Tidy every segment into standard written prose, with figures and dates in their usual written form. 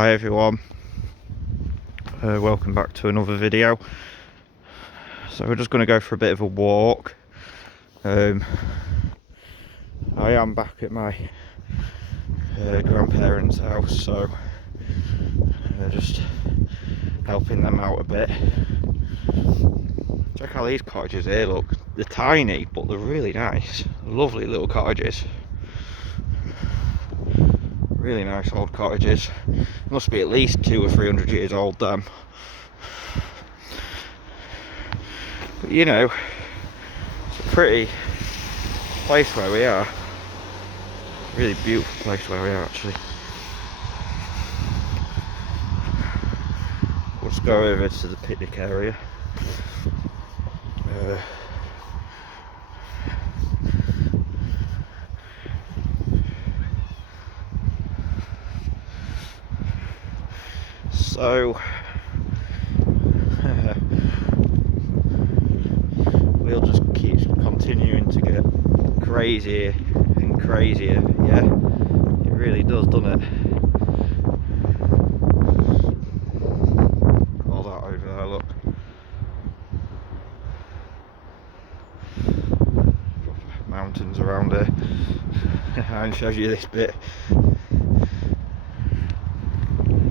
Hi everyone, welcome back to another video. So we're just going to go for a bit of a walk. I am back at my grandparents' house, so just helping them out a bit. Check out these cottages here, look, they're tiny but they're really nice, lovely little cottages. Really nice old cottages. Must be at least 200 or 300 years old, them. But you know, it's a pretty place where we are. Really beautiful place where we are, actually. Let's go over to the picnic area. So we'll just keep continuing to get crazier and crazier. Yeah, it really does, doesn't it? All that over there, look. Mountains around here. And shows you this bit.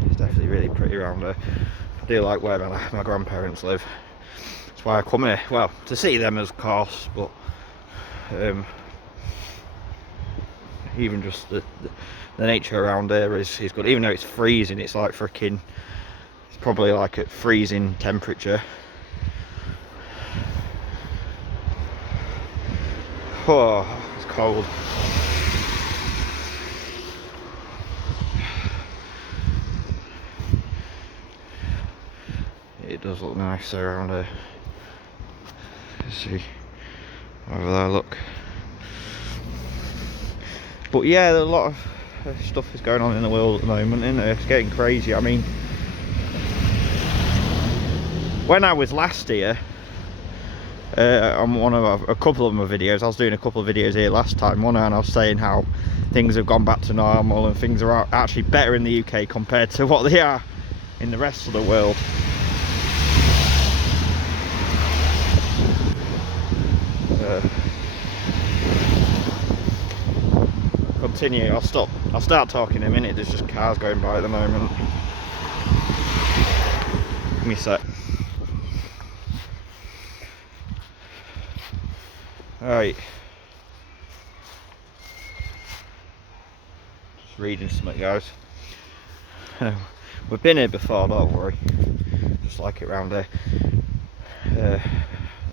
It's definitely really pretty around here. I do like where my grandparents live. That's why I come here. Well, to see them, of course, but even just the nature around here is good. Even though it's freezing, it's like freaking. It's probably like at freezing temperature. Oh, it's cold. It does look nice around here. Let's see over there, look. But yeah, a lot of stuff is going on in the world at the moment, isn't it? It's getting crazy. I mean, when I was last here, on a couple of my videos, I was doing a couple of videos here last time, and I was saying how things have gone back to normal and things are actually better in the UK compared to what they are in the rest of the world. Continue. I'll start talking in a minute. There's just cars going by at the moment. Give me a sec. Alright. Just reading something, guys. We've been here before, don't worry. Just like it round here. There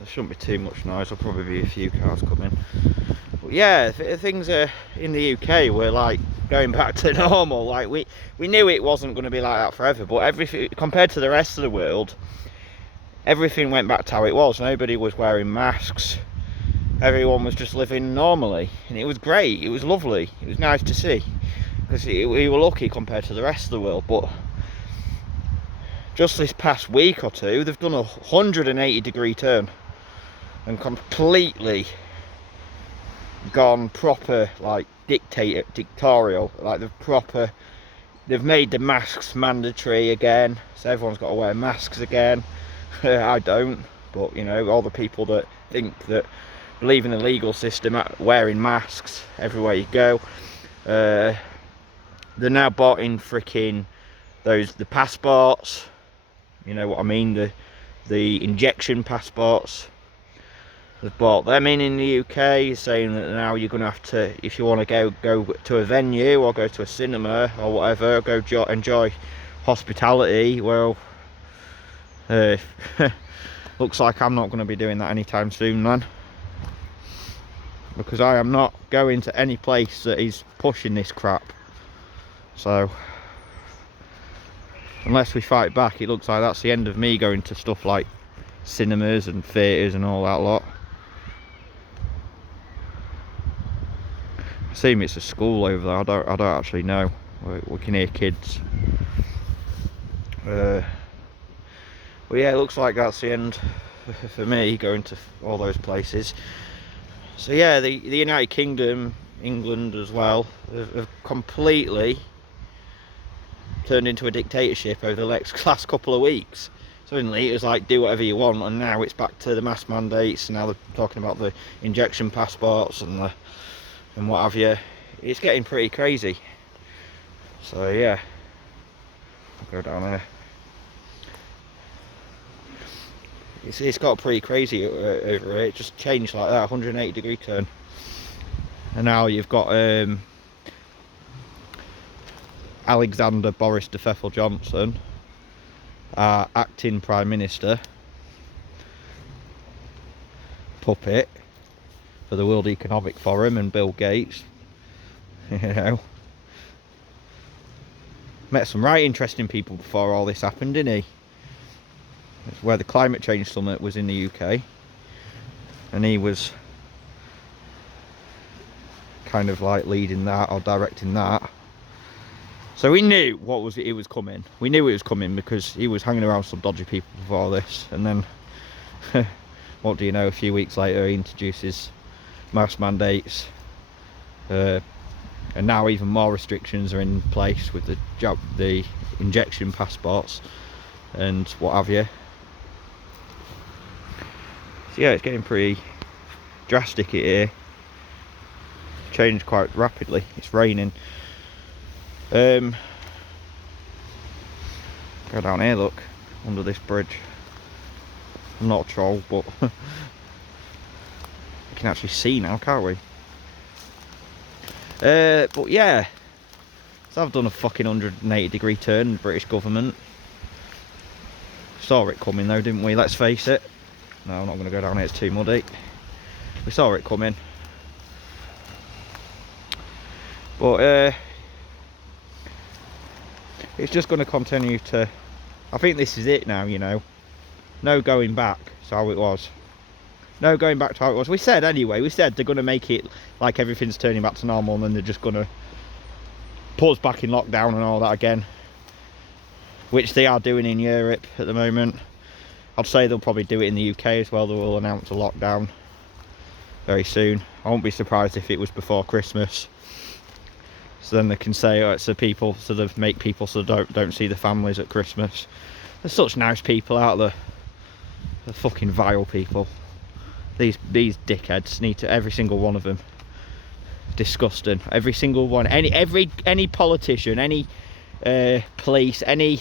shouldn't be too much noise. There'll probably be a few cars coming. But yeah, things are in the UK. We're like going back to normal. Like we knew it wasn't going to be like that forever, but everything compared to the rest of the world, everything went back to how it was. Nobody was wearing masks. Everyone was just living normally, and it was great. It was lovely. It was nice to see, because we were lucky compared to the rest of the world. But just this past week or two, they've done a 180-degree turn and completely gone proper, like dictatorial. Like they've made the masks mandatory again, so everyone's got to wear masks again. I don't, but you know, all the people that believe in the legal system wearing masks everywhere you go. They're now bought in freaking the passports. You know what I mean? The injection passports. They've bought them in the UK, saying that now you're going to have to, if you want to go to a venue or go to a cinema or whatever, go enjoy hospitality. Well, looks like I'm not going to be doing that anytime soon then, because I am not going to any place that is pushing this crap. So unless we fight back, it looks like that's the end of me going to stuff like cinemas and theatres and all that lot. I assume it's a school over there. I don't actually know. We can hear kids. But yeah, it looks like that's the end for me going to all those places. So yeah, the United Kingdom, England as well, have completely turned into a dictatorship over the last couple of weeks. Suddenly it was like, do whatever you want, and now it's back to the mask mandates, and now they're talking about the injection passports and what have you. It's getting pretty crazy. So yeah, I'll go down there. It's got pretty crazy over here. It just changed like that, 180-degree turn. And now you've got Alexander Boris de Pfeffel Johnson, our acting Prime Minister, puppet for the World Economic Forum, and Bill Gates. You know, met some right interesting people before all this happened, didn't he? It's where the climate change summit was in the UK, and he was kind of like leading that or directing that. So we knew it was coming. We knew it was coming because he was hanging around some dodgy people before this, and then what do you know, a few weeks later he introduces mask mandates, and now even more restrictions are in place with the injection passports and what have you. So yeah, it's getting pretty drastic here. Changed quite rapidly. It's raining. Go down here, look, under this bridge. I'm not a troll, but we can actually see now, can't we? But yeah, so I've done a fucking 180-degree turn in the British government. Saw it coming though, didn't we? Let's face it. No, I'm not going to go down here, it's too muddy. We saw it coming. But it's just going to continue to, I think this is it now, you know. No going back to how it was. No going back to how it was. We said anyway, they're going to make it like everything's turning back to normal, and then they're just going to put us back in lockdown and all that again. Which they are doing in Europe at the moment. I'd say they'll probably do it in the UK as well. They will announce a lockdown very soon. I won't be surprised if it was before Christmas. So then they can say, oh, it's the people, so they make people so they don't see the families at Christmas. There's such nice people out there. They're fucking vile people. These dickheads need to, every single one of them. Disgusting. Every single one. Any politician, any police, any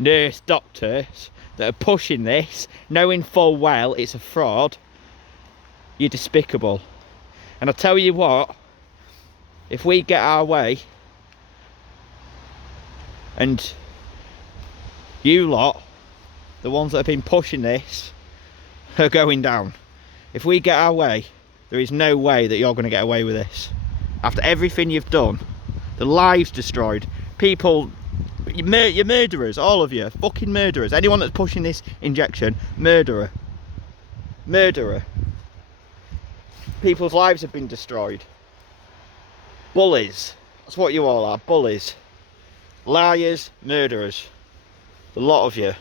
nurse, doctors that are pushing this, knowing full well it's a fraud, you're despicable. And I tell you what, if we get our way, and you lot, the ones that have been pushing this, are going down. If we get our way, there is no way that you're going to get away with this. After everything you've done, the lives destroyed, people, you're murderers, all of you, fucking murderers. Anyone that's pushing this injection, murderer. Murderer. People's lives have been destroyed. Bullies. That's what you all are, bullies. Liars, murderers. A lot of you.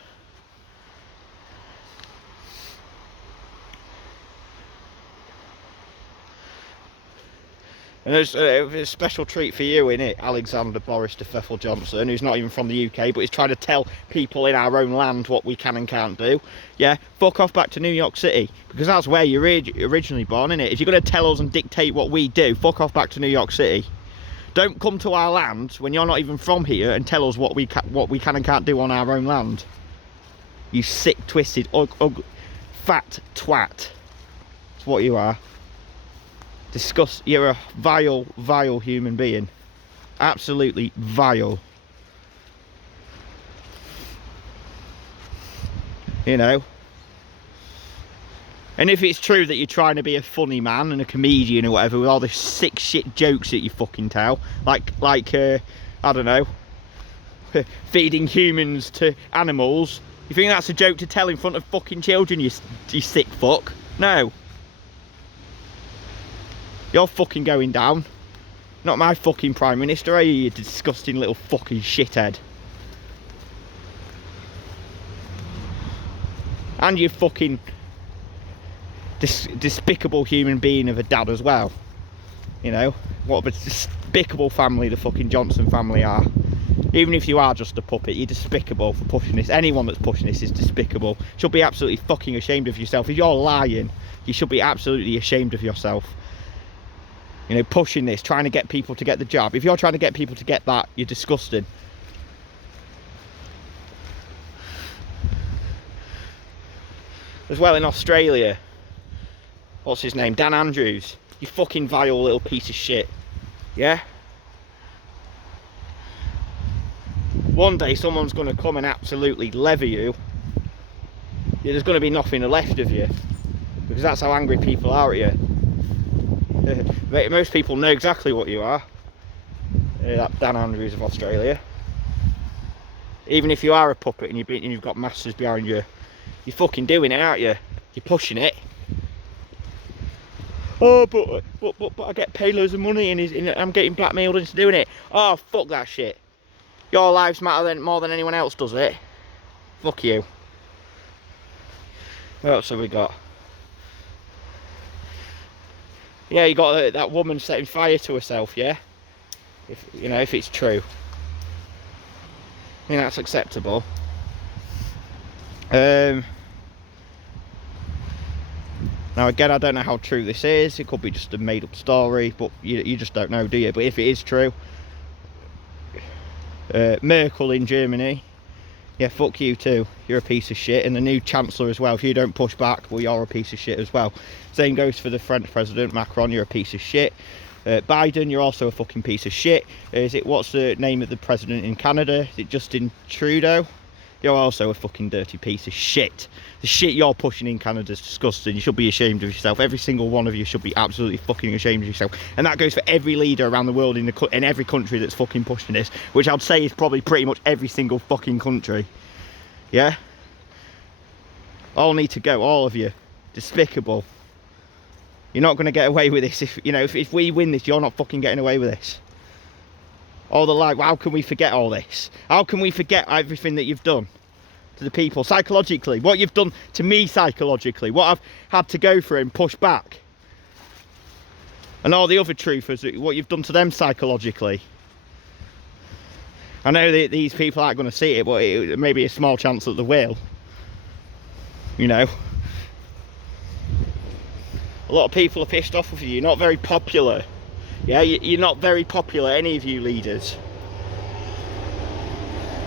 And there's a special treat for you, innit? Alexander Boris de Pfeffel Johnson, who's not even from the UK, but he's trying to tell people in our own land what we can and can't do. Yeah, fuck off back to New York City, because that's where you're originally born, innit? If you're going to tell us and dictate what we do, fuck off back to New York City. Don't come to our land when you're not even from here and tell us what we can and can't do on our own land. You sick, twisted, fat twat. That's what you are. You're a vile human being. Absolutely vile. You know. And if it's true that you're trying to be a funny man and a comedian or whatever with all the sick shit jokes that you fucking tell, like I don't know, feeding humans to animals, you think that's a joke to tell in front of fucking children, you sick fuck? No. You're fucking going down. Not my fucking Prime Minister, are you, you disgusting little fucking shithead? And you fucking despicable human being of a dad as well. You know, what a despicable family the fucking Johnson family are. Even if you are just a puppet, you're despicable for pushing this. Anyone that's pushing this is despicable. You should be absolutely fucking ashamed of yourself. If you're lying, you should be absolutely ashamed of yourself. You know, pushing this, trying to get people to get the job. If you're trying to get people to get that, you're disgusting. As well, in Australia, what's his name? Dan Andrews. You fucking vile little piece of shit. Yeah? One day someone's going to come and absolutely lever you. There's going to be nothing left of you. Because that's how angry people are at you. Most people know exactly what you are. That Dan Andrews of Australia. Even if you are a puppet and you've got masters behind you, you're fucking doing it, aren't you? You're pushing it. Oh, but I get paid loads of money and I'm getting blackmailed into doing it. Oh, fuck that shit. Your lives matter more than anyone else does it. Fuck you. What else have we got? Yeah, you got that woman setting fire to herself, yeah? If it's true. I think that's acceptable. Now again, I don't know how true this is. It could be just a made up story, but you just don't know, do you? But if it is true, Merkel in Germany, yeah, fuck you too. You're a piece of shit. And the new Chancellor as well. If you don't push back, well, you're a piece of shit as well. Same goes for the French President, Macron. You're a piece of shit. Biden, you're also a fucking piece of shit. What's the name of the president in Canada? Is it Justin Trudeau? You're also a fucking dirty piece of shit. The shit you're pushing in Canada is disgusting. You should be ashamed of yourself. Every single one of you should be absolutely fucking ashamed of yourself. And that goes for every leader around the world in every country that's fucking pushing this, which I'd say is probably pretty much every single fucking country. Yeah? All need to go, all of you. Despicable. You're not going to get away with this. If we win this, you're not fucking getting away with this. All the like, how can we forget all this? How can we forget everything that you've done to the people psychologically? What you've done to me psychologically? What I've had to go through and push back? And all the other truthers, what you've done to them psychologically? I know that these people aren't going to see it, but it may be a small chance that they will. You know? A lot of people are pissed off with you. You're not very popular. Yeah, you're not very popular, any of you leaders.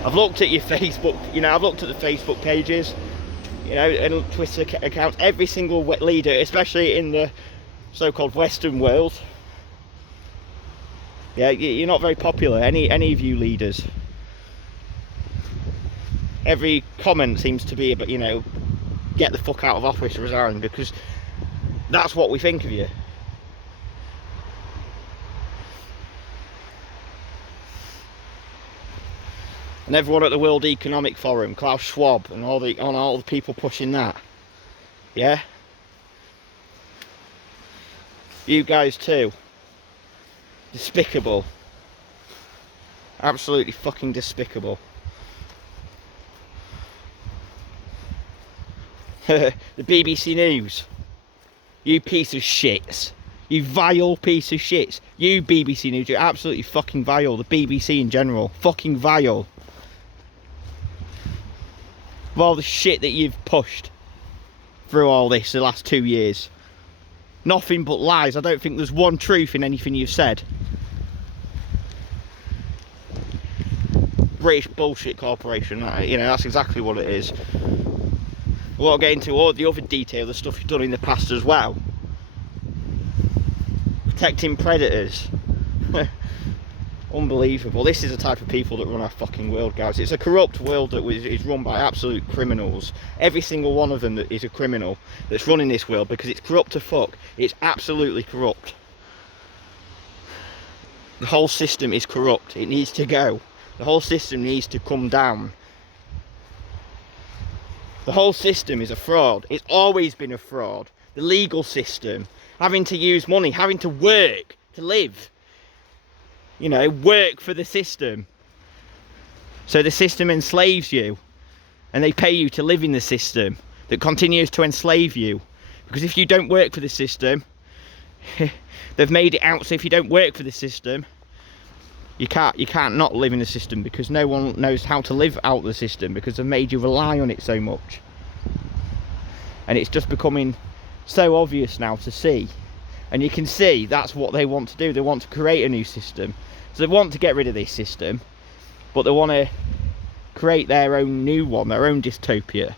I've looked at your Facebook, I've looked at the Facebook pages, and Twitter accounts. Every single leader, especially in the so-called Western world. Yeah, you're not very popular, any of you leaders. Every comment seems to be about, get the fuck out of office, resign, because that's what we think of you. And everyone at the World Economic Forum, Klaus Schwab, and all the people pushing that. Yeah? You guys too. Despicable. Absolutely fucking despicable. The BBC News. You piece of shits. You vile piece of shits. You BBC News, you're absolutely fucking vile. The BBC in general. Fucking vile. Of all the shit that you've pushed through all this the last 2 years. Nothing but lies. I don't think there's one truth in anything you've said. British Bullshit Corporation, that's exactly what it is. We won't get into all the other detail, the stuff you've done in the past as well. Protecting predators. Unbelievable. This is the type of people that run our fucking world, guys. It's a corrupt world that is run by absolute criminals. Every single one of them that is a criminal that's running this world, because it's corrupt to fuck. It's absolutely corrupt. The whole system is corrupt. It needs to go. The whole system needs to come down. The whole system is a fraud. It's always been a fraud. The legal system, having to use money, having to work to live. Work for the system. So the system enslaves you. And they pay you to live in the system that continues to enslave you. Because if you don't work for the system, they've made it out so if you don't work for the system, You can't not live in the system, because no one knows how to live out the system, because they've made you rely on it so much. And it's just becoming so obvious now to see. And you can see that's what they want to do. They want to create a new system. So they want to get rid of this system, but they want to create their own new one, their own dystopia.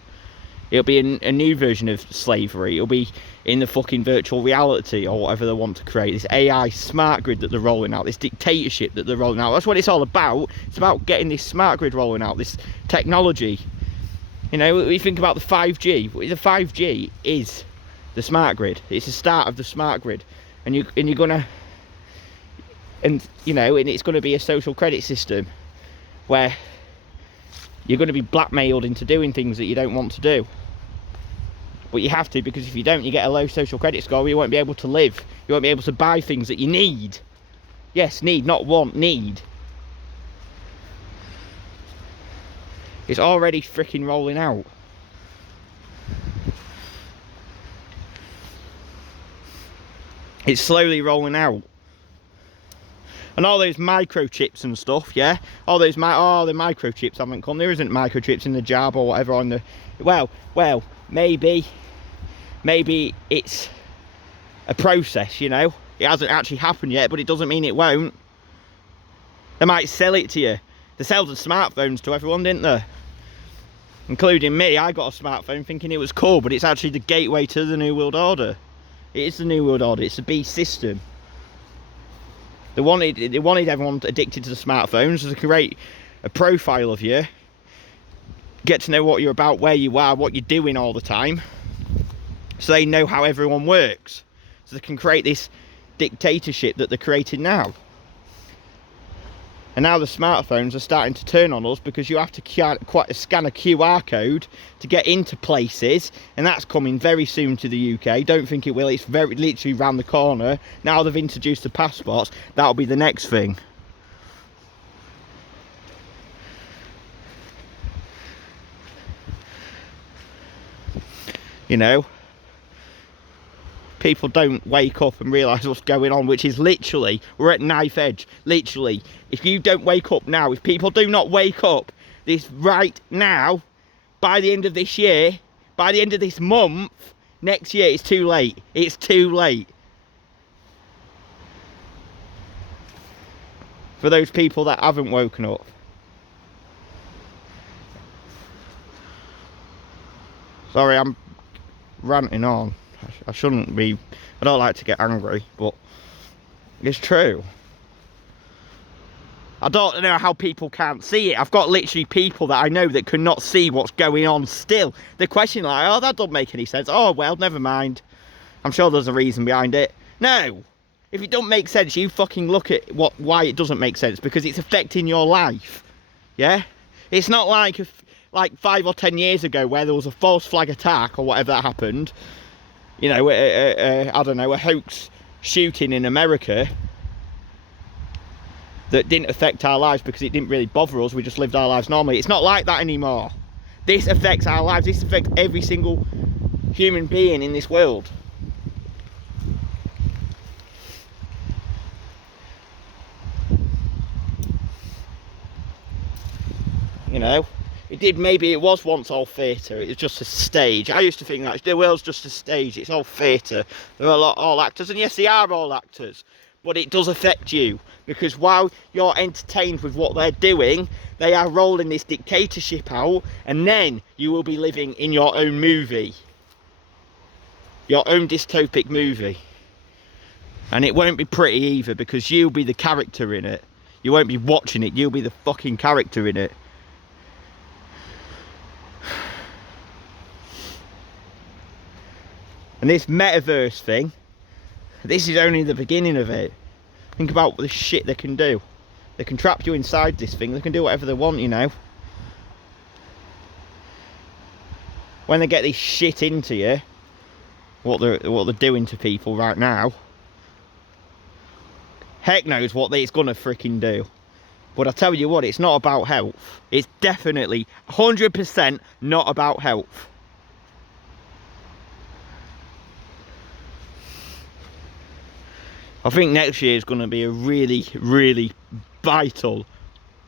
It'll be a new version of slavery. It'll be in the fucking virtual reality, or whatever they want to create. This AI smart grid that they're rolling out, this dictatorship that they're rolling out. That's what it's all about. It's about getting this smart grid rolling out, this technology. You know, we think about the 5G. The 5G is the smart grid. It's the start of the smart grid. And you're gonna, and you know, and it's gonna be a social credit system where you're going to be blackmailed into doing things that you don't want to do. But you have to, because if you don't, you get a low social credit score, you won't be able to live. You won't be able to buy things that you need. Yes, need, not want, need. It's already freaking rolling out. It's slowly rolling out. And all those microchips and stuff, yeah? All those the microchips haven't come. There isn't microchips in the jab or whatever on the... Well, maybe it's a process, you know? It hasn't actually happened yet, but it doesn't mean it won't. They might sell it to you. They sold the smartphones to everyone, didn't they? Including me. I got a smartphone thinking it was cool, but it's actually the gateway to the New World Order. It is the New World Order. It's a beast system. They wanted everyone addicted to the smartphones to create a profile of you, get to know what you're about, where you are, what you're doing all the time, so they know how everyone works, so they can create this dictatorship that they're creating now. And now the smartphones are starting to turn on us, because you have to scan a QR code to get into places, and that's coming very soon to the UK. Don't think it will. It's literally round the corner. Now they've introduced the passports. That'll be the next thing. You know, people don't wake up and realise what's going on, which is literally, we're at knife edge. Literally, if you don't wake up now, if people do not wake up this right now, by the end of this year, by the end of this month, next year, it's too late. It's too late. For those people that haven't woken up. Sorry, I'm ranting on. I shouldn't be. I don't like to get angry, but it's true. I don't know how people can't see it. I've got literally people that I know that cannot see what's going on still. They're questioning like, oh, that doesn't make any sense. Oh, well, never mind. I'm sure there's a reason behind it. No. If it don't make sense, you fucking look at why it doesn't make sense, because it's affecting your life. Yeah? It's not like 5 or 10 years ago where there was a false flag attack or whatever that happened. You know, I don't know, a hoax shooting in America that didn't affect our lives because it didn't really bother us. We just lived our lives normally. It's not like that anymore. This affects our lives. This affects every single human being in this world. You know, maybe it was once all theatre. It was just a stage. I used to think that the world's just a stage. It's all theatre. There are all actors, and yes, they are all actors. But it does affect you, because while you're entertained with what they're doing, they are rolling this dictatorship out, and then you will be living in your own movie. Your own dystopic movie. And it won't be pretty either, because you'll be the character in it. You won't be watching it, you'll be the fucking character in it. And this metaverse thing, this is only the beginning of it. Think about the shit they can do. They can trap you inside this thing. They can do whatever they want, you know. When they get this shit into you, what they're doing to people right now, heck knows what it's gonna freaking do. But I tell you what, it's not about health. It's definitely 100% not about health. I think next year is going to be a really, really vital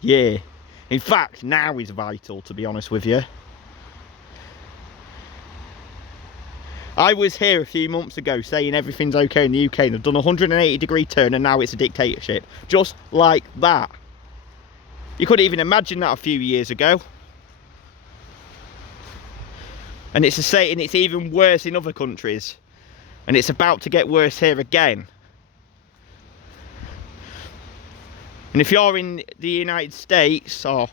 year. In fact, now is vital, to be honest with you. I was here a few months ago saying everything's okay in the UK, and they've done a 180-degree turn, and now it's a dictatorship. Just like that. You couldn't even imagine that a few years ago. And it's it's even worse in other countries. And it's about to get worse here again. And if you're in the United States, or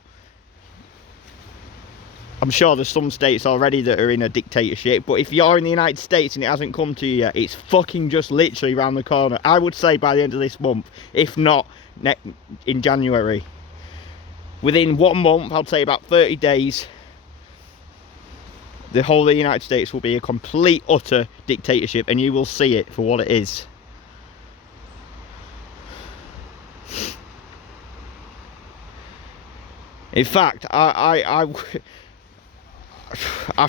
I'm sure there's some states already that are in a dictatorship, but if you're in the United States and it hasn't come to you yet, it's fucking just literally around the corner. I would say by the end of this month, if not in January. Within 1 month, I'd say about 30 days, the whole of the United States will be a complete, utter dictatorship, and you will see it for what it is. In fact, I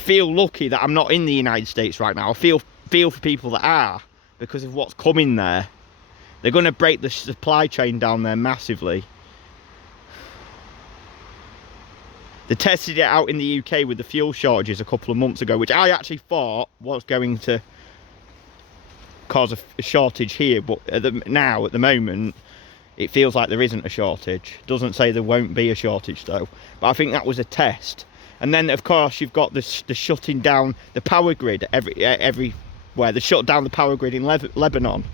feel lucky that I'm not in the United States right now. I feel for people that are, because of what's coming there. They're going to break the supply chain down there massively. They tested it out in the UK with the fuel shortages a couple of months ago, which I actually thought was going to cause a shortage here, but now at the moment it feels like there isn't a shortage. Doesn't say there won't be a shortage though, but I think that was a test. And then of course you've got the shutting down the power grid everywhere. They shut down the power grid in Lebanon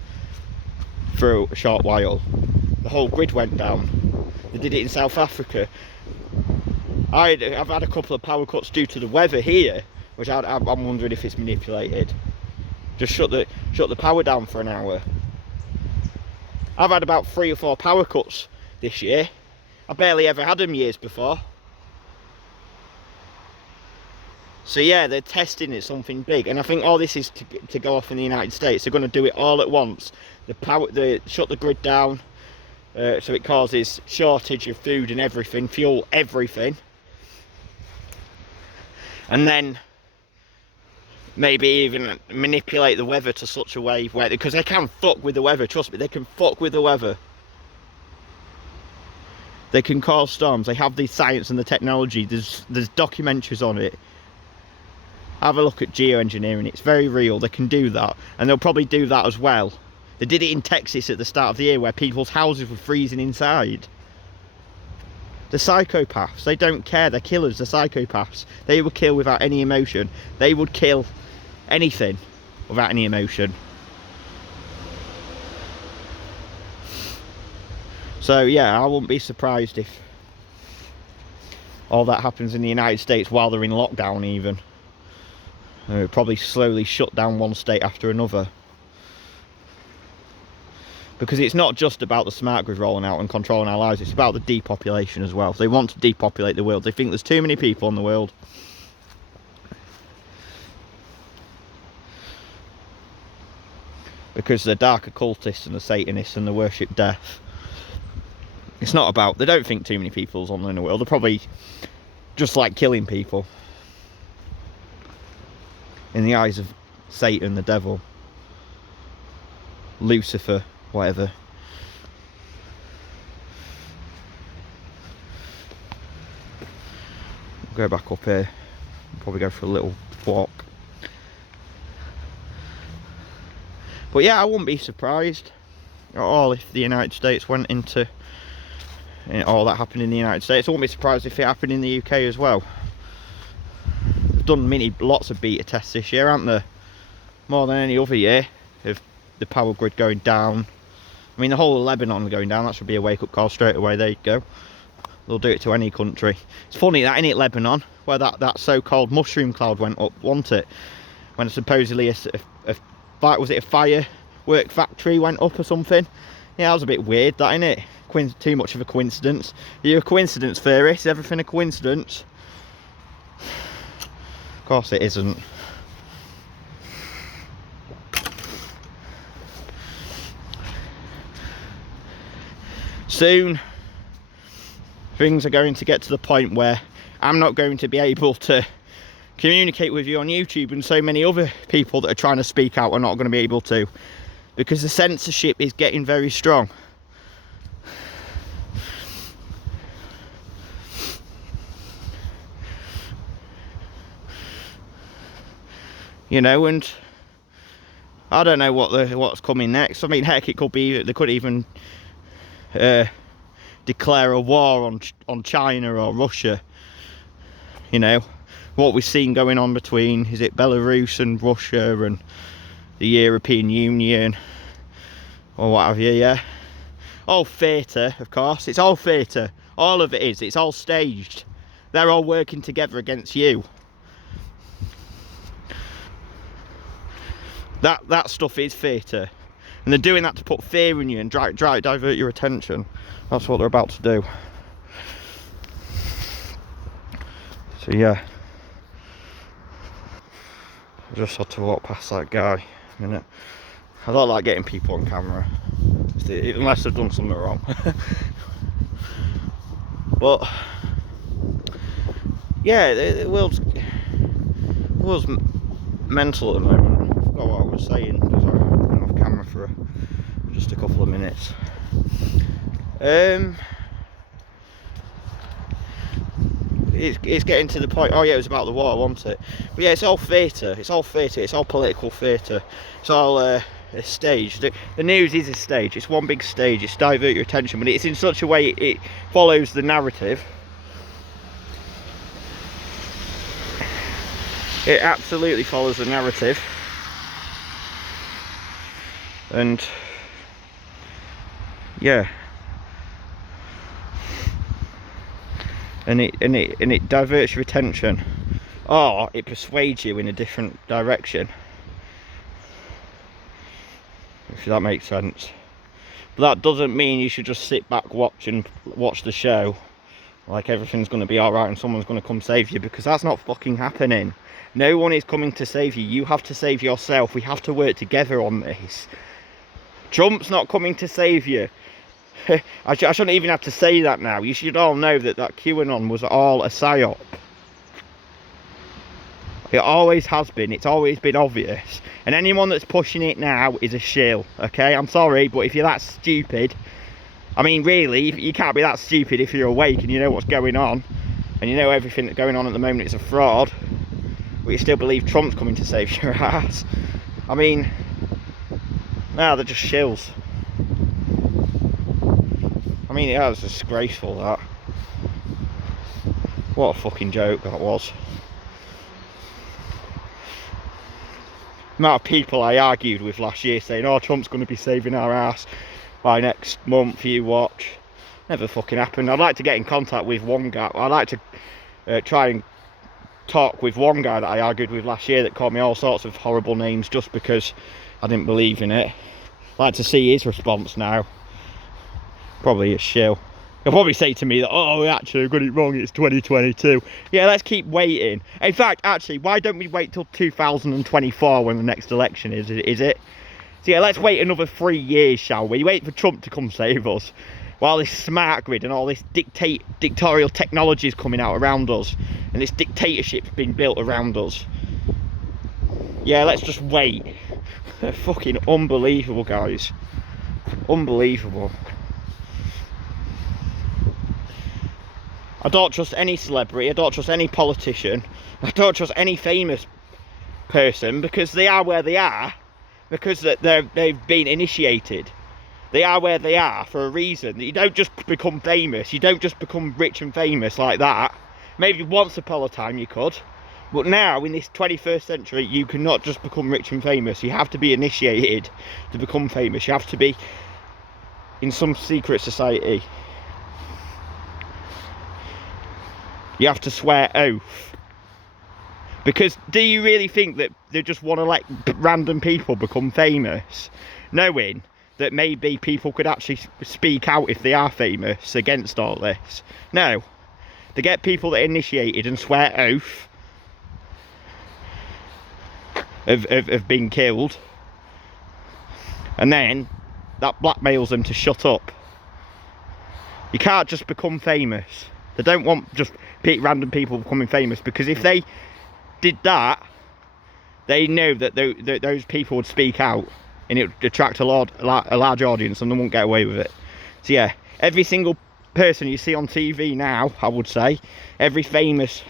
for a short while. The whole grid went down. They did it in South Africa. I've had a couple of power cuts due to the weather here, which I'm wondering if it's manipulated. Just shut the power down for an hour. I've had about 3 or 4 power cuts this year. I barely ever had them years before. So yeah, they're testing it something big, and I think all this is to go off in the United States. They're going to do it all at once. They shut the grid down, so it causes shortage of food and everything, fuel, everything. And then maybe even manipulate the weather to such a way where, because they can fuck with the weather, trust me, they can fuck with the weather. They can cause storms. They have the science and the technology. There's documentaries on it. Have a look at geoengineering. It's very real. They can do that, and they'll probably do that as well. They did it in Texas at the start of the year, where people's houses were freezing inside. The psychopaths, they don't care. They're killers. They're psychopaths. They would kill without any emotion. They would kill anything without any emotion. So yeah, I wouldn't be surprised if all that happens in the United States while they're in lockdown even. Probably slowly shut down one state after another. Because it's not just about the smart grid rolling out and controlling our lives, it's about the depopulation as well. They want to depopulate the world. They think there's too many people in the world. Because they're dark occultists and the Satanists and they worship death. It's not about, they don't think too many people's in the world. They're probably just like killing people. In the eyes of Satan, the devil, Lucifer, whatever. Go back up here, probably go for a little walk. But yeah, I wouldn't be surprised at all if the United States went into, all that happened in the United States. I wouldn't be surprised if it happened in the UK as well. They've done lots of beta tests this year, haven't they? More than any other year, of the power grid going down. I mean, the whole of Lebanon going down, that should be a wake-up call straight away. There you go. They'll do it to any country. It's funny that, innit, Lebanon, where that so-called mushroom cloud went up, wasn't it? When supposedly was it a firework factory went up or something? Yeah, that was a bit weird, that, innit? Too much of a coincidence. Are you a coincidence theorist? Is everything a coincidence? Of course it isn't. Soon things are going to get to the point where I'm not going to be able to communicate with you on YouTube, and so many other people that are trying to speak out are not going to be able to, because the censorship is getting very strong. you know, and I don't know what's coming next. I mean, heck, it could be they could even declare a war on China or Russia. You know, what we've seen going on between, is it Belarus and Russia and the European Union or what have you, yeah? All theatre, of course. It's all theatre. All of it is. It's all staged. They're all working together against you. That stuff is theatre. And they're doing that to put fear in you and divert your attention. That's what they're about to do. So yeah. I just had to walk past that guy a minute. I don't like getting people on camera. Unless they've done something wrong. But yeah, the world's mental at the moment. I forgot what I was saying because I've been off camera for just a couple of minutes. It's getting to the point. Oh yeah, it was about the war, wasn't it? But yeah, it's all theatre. It's all theatre. It's all political theatre. It's all a stage. The news is a stage. It's one big stage. It's divert your attention, but it's in such a way it follows the narrative. It absolutely follows the narrative, and yeah, and it diverts your attention, or it persuades you in a different direction, if that makes sense. But that doesn't mean you should just sit back watch the show like everything's going to be alright and someone's going to come save you, because that's not fucking happening. No one is coming to save you. You have to save yourself. We have to work together on this. Trump's not coming to save you. I shouldn't even have to say that now. You should all know that QAnon was all a psyop. It always has been. It's always been obvious. And anyone that's pushing it now is a shill. Okay, I'm sorry, but if you're that stupid, I mean, really, you can't be that stupid if you're awake and you know what's going on, and you know everything that's going on at the moment is a fraud, but you still believe Trump's coming to save your ass. I mean, no, they're just shills. I mean, yeah, it's disgraceful, that. What a fucking joke that was. The amount of people I argued with last year saying, oh, Trump's going to be saving our ass by next month, you watch. Never fucking happened. I'd like to get in contact with one guy. I'd like to try and talk with one guy that I argued with last year that called me all sorts of horrible names just because I didn't believe in it. I'd like to see his response now. Probably a shill. He'll probably say to me that, oh, actually, I got it wrong, it's 2022. Yeah, let's keep waiting. In fact, actually, why don't we wait till 2024 when the next election is it? So yeah, let's wait another 3 years, shall we? Wait for Trump to come save us. While this smart grid and all this dictatorial technology is coming out around us, and this dictatorship's been built around us. Yeah, let's just wait. They're fucking unbelievable, guys. Unbelievable. I don't trust any celebrity, I don't trust any politician, I don't trust any famous person, because they are where they are, because they've been initiated. They are where they are for a reason. You don't just become famous, you don't just become rich and famous like that. Maybe once upon a time you could, but now in this 21st century you cannot just become rich and famous. You have to be initiated to become famous. You have to be in some secret society. You have to swear oath. Because do you really think that they just want to let random people become famous, knowing that maybe people could actually speak out if they are famous against all this? No. They get people that are initiated and swear oath of being killed, and then that blackmails them to shut up. You can't just become famous. They don't want just random people becoming famous, because if they did that, they know that those people would speak out and it would attract a large audience and they won't get away with it. So yeah, every single person you see on TV now, I would say, every famous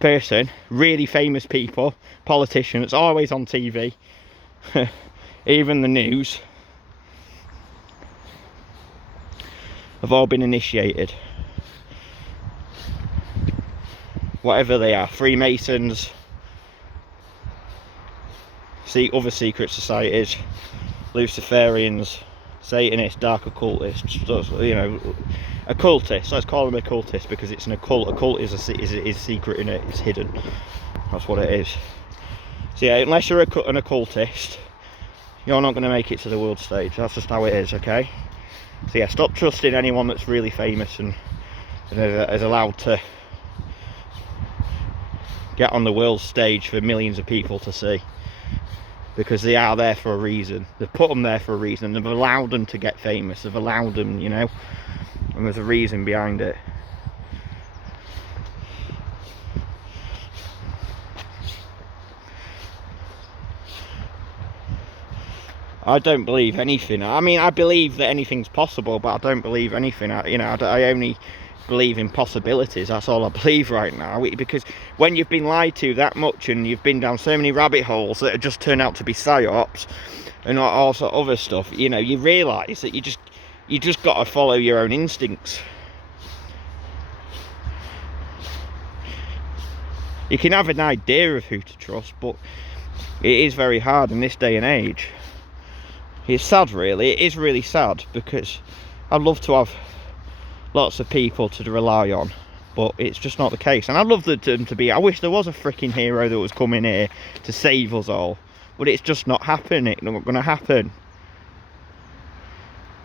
person, really famous people, politicians, always on TV, even the news, have all been initiated. Whatever they are, Freemasons, see other secret societies, Luciferians, Satanists, dark occultists, you know, occultists. Let's call them occultists because it's an occult. Occult is secret in it. It's hidden. That's what it is. So yeah, unless you're an occultist, you're not going to make it to the world stage. That's just how it is. Okay. So yeah, stop trusting anyone that's really famous and is allowed to get on the world stage for millions of people to see. Because they are there for a reason. They've put them there for a reason. They've allowed them to get famous. They've allowed them, you know. And there's a reason behind it. I don't believe anything. I mean, I believe that anything's possible, but I don't believe anything. I only believe in possibilities. That's all I believe right now, because when you've been lied to that much and you've been down so many rabbit holes that have just turned out to be psyops and all sort of other stuff, you know, you realise that you just got to follow your own instincts. You can have an idea of who to trust, but it is very hard in this day and age. It's sad, really. It is really sad, because I'd love to have lots of people to rely on, but it's just not the case. And I'd love them to be. I wish there was a freaking hero that was coming here to save us all, but it's just not happening. It's not going to happen.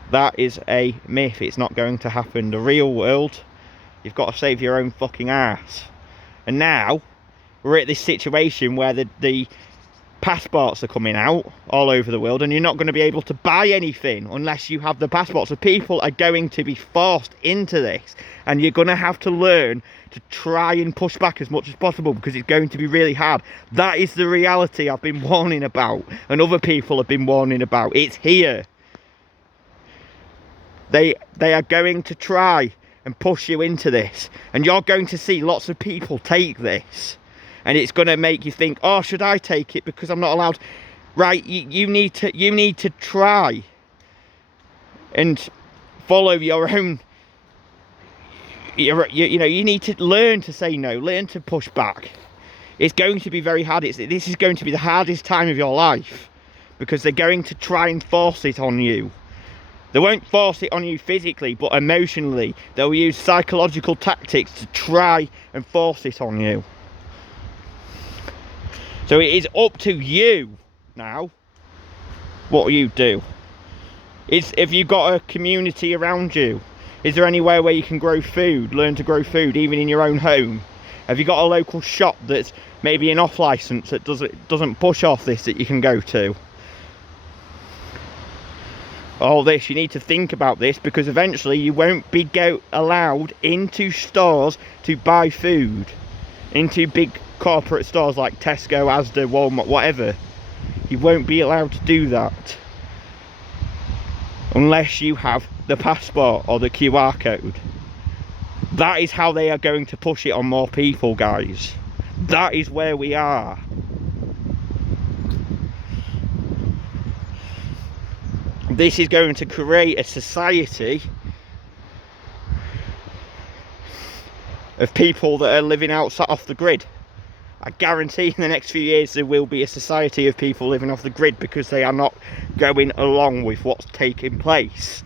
That is a myth. It's not going to happen. The real world, you've got to save your own fucking ass. And now we're at this situation where the passports are coming out all over the world, and you're not going to be able to buy anything unless you have the passport. So people are going to be forced into this, and you're going to have to learn to try and push back as much as possible, because it's going to be really hard. That is the reality I've been warning about, and other people have been warning about. It's here. They are going to try and push you into this, and you're going to see lots of people take this. And it's going to make you think, oh, should I take it because I'm not allowed? Right, you need to try and follow your own. You know, you need to learn to say no, learn to push back. It's going to be very hard. This is going to be the hardest time of your life, because they're going to try and force it on you. They won't force it on you physically, but emotionally. They'll use psychological tactics to try and force it on you. So it is up to you now what you do. Have you got a community around you? Is there anywhere where you can grow food, learn to grow food, even in your own home? Have you got a local shop that's maybe an off license that doesn't push off this that you can go to? All this, you need to think about this, because eventually you won't be allowed into stores to buy food, into big corporate stores like Tesco, Asda, Walmart, whatever. You won't be allowed to do that unless you have the passport or the QR code. That is how they are going to push it on more people, guys. That is where we are. This is going to create a society of people that are living outside off the grid. I guarantee in the next few years there will be a society of people living off the grid, because they are not going along with what's taking place.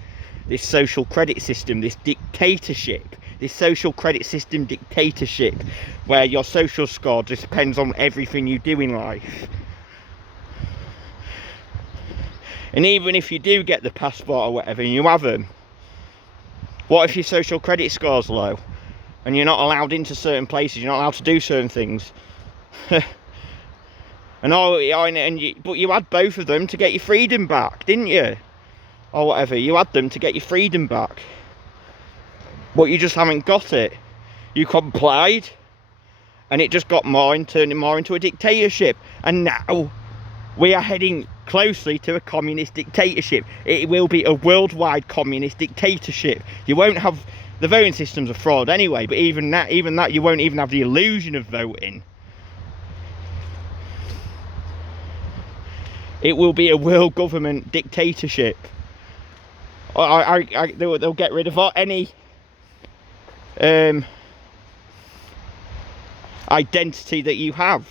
This social credit system, this dictatorship, this social credit system dictatorship, where your social score just depends on everything you do in life. And even if you do get the passport or whatever and you have them, what if your social credit score's low and you're not allowed into certain places, you're not allowed to do certain things? But you had both of them to get your freedom back, didn't you? Or whatever, you had them to get your freedom back, but you just haven't got it. You complied, and it just got turning more into a dictatorship. And now we are heading closely to a communist dictatorship. It will be a worldwide communist dictatorship. You won't have The voting system's a fraud anyway, but even that, you won't even have the illusion of voting. It will be a world government dictatorship. They'll get rid of any identity that you have.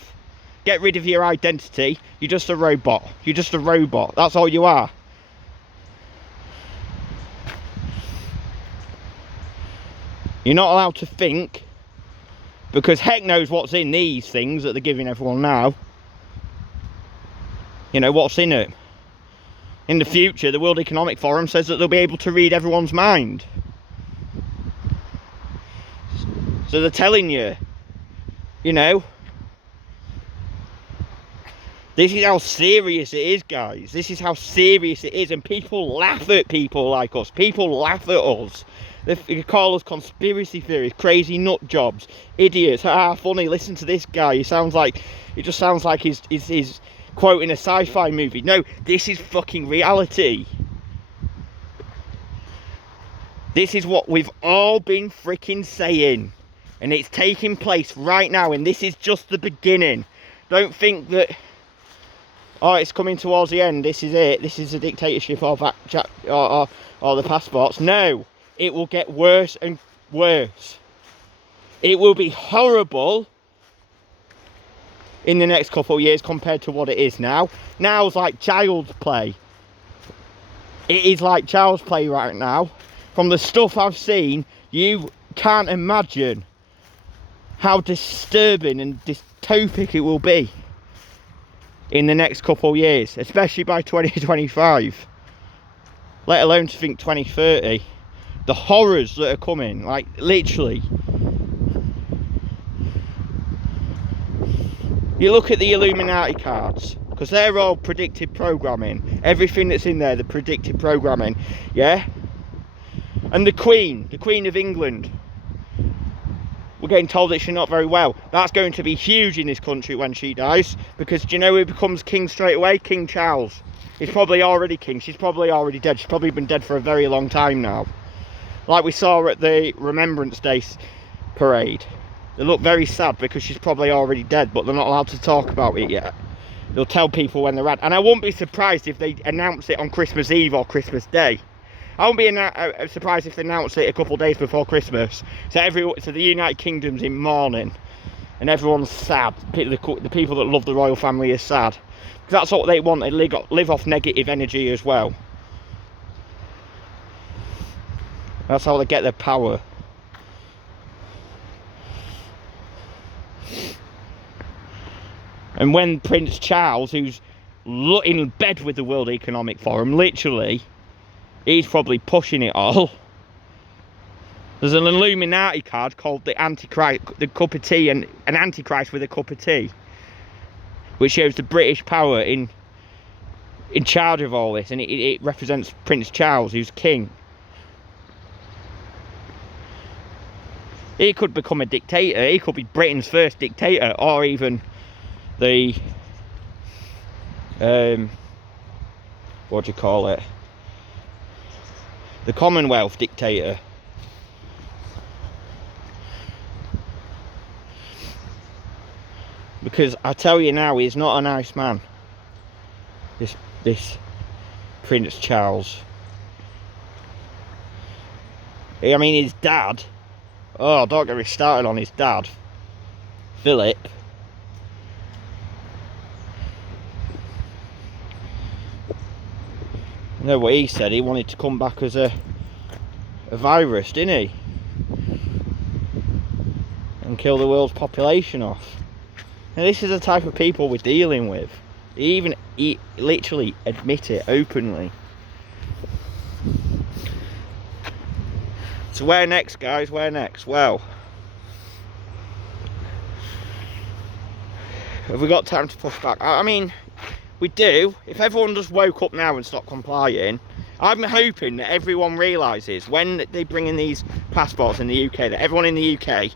Get rid of your identity. You're just a robot. You're just a robot. That's all you are. You're not allowed to think, because heck knows what's in these things that they're giving everyone now. You know, what's in it. In the future, the World Economic Forum says that they'll be able to read everyone's mind. So they're telling you, you know, this is how serious it is, guys. This is how serious it is. And people laugh at people like us. People laugh at us. They call us conspiracy theories, crazy nut jobs, idiots. Ah, funny, listen to this guy. He just sounds like he's quoting a sci-fi movie. No, this is fucking reality. This is what we've all been freaking saying. And it's taking place right now. And this is just the beginning. Don't think that, oh, it's coming towards the end. This is it. This is a dictatorship or the passports. No. It will get worse and worse. It will be horrible in the next couple of years compared to what it is now. Now's like child's play. It is like child's play right now. From the stuff I've seen, you can't imagine how disturbing and dystopic it will be in the next couple of years, especially by 2025. Let alone to think 2030. The horrors that are coming, like literally. You look at the Illuminati cards, because they're all predicted programming. Everything that's in there, the predicted programming, yeah? And the Queen of England. We're getting told that she's not very well. That's going to be huge in this country when she dies, because do you know who becomes king straight away? King Charles. He's probably already king. She's probably already dead. She's probably been dead for a very long time now. Like we saw at the Remembrance Day parade. They look very sad because she's probably already dead, but they're not allowed to talk about it yet. They'll tell people when they're at. And I won't be surprised if they announce it on Christmas Eve or Christmas Day. I won't be surprised if they announce it a couple of days before Christmas. So the United Kingdom's in mourning. And everyone's sad. The people that love the royal family are sad. Because that's what they want. They live off negative energy as well. That's how they get their power. And when Prince Charles, who's in bed with the World Economic Forum, literally, he's probably pushing it all. There's an Illuminati card called the Antichrist, the cup of tea, and an Antichrist with a cup of tea, which shows the British power in charge of all this, and it represents Prince Charles, who's king. He could become a dictator. He could be Britain's first dictator, or even the what do you call it? The Commonwealth dictator. Because I tell you now, he's not a nice man. This Prince Charles. I mean, his dad. Oh, don't get me started on his dad, Philip. You know what he said? He wanted to come back as a virus, didn't he? And kill the world's population off. Now, this is the type of people we're dealing with. He literally admit it openly. So where next, guys? Where next? Well, have we got time to push back? I mean, we do. If everyone just woke up now and stopped complying, I'm hoping that everyone realises when they bring in these passports in the UK, that everyone in the UK,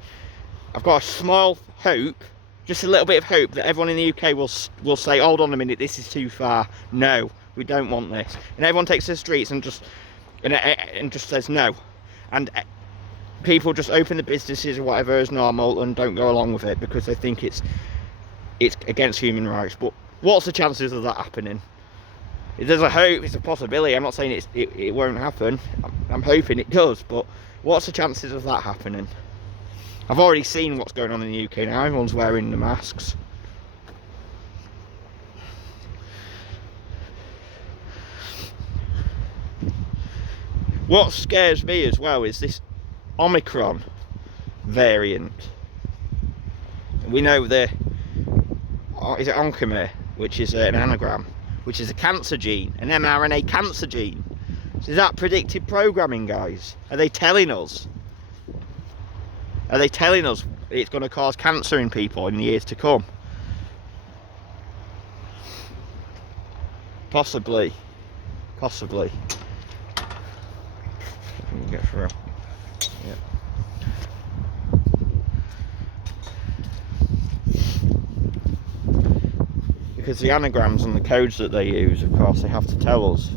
I've got a small hope, just a little bit of hope, that everyone in the UK will say, hold on a minute, this is too far. No, we don't want this. And everyone takes to the streets and just says no. And people just open the businesses or whatever as normal and don't go along with it because they think it's against human rights. But what's the chances of that happening? There's a hope, it's a possibility. I'm not saying it won't happen. I'm hoping it does, but what's the chances of that happening? I've already seen what's going on in the UK now. Everyone's wearing the masks. What scares me as well is this Omicron variant. We know is it Oncomere, which is an anagram, which is a cancer gene, an mRNA cancer gene. So is that predictive programming, guys? Are they telling us? Are they telling us it's going to cause cancer in people in the years to come? Possibly. Possibly. Get through. Yeah. Because the anagrams and the codes that they use, of course, they have to tell us.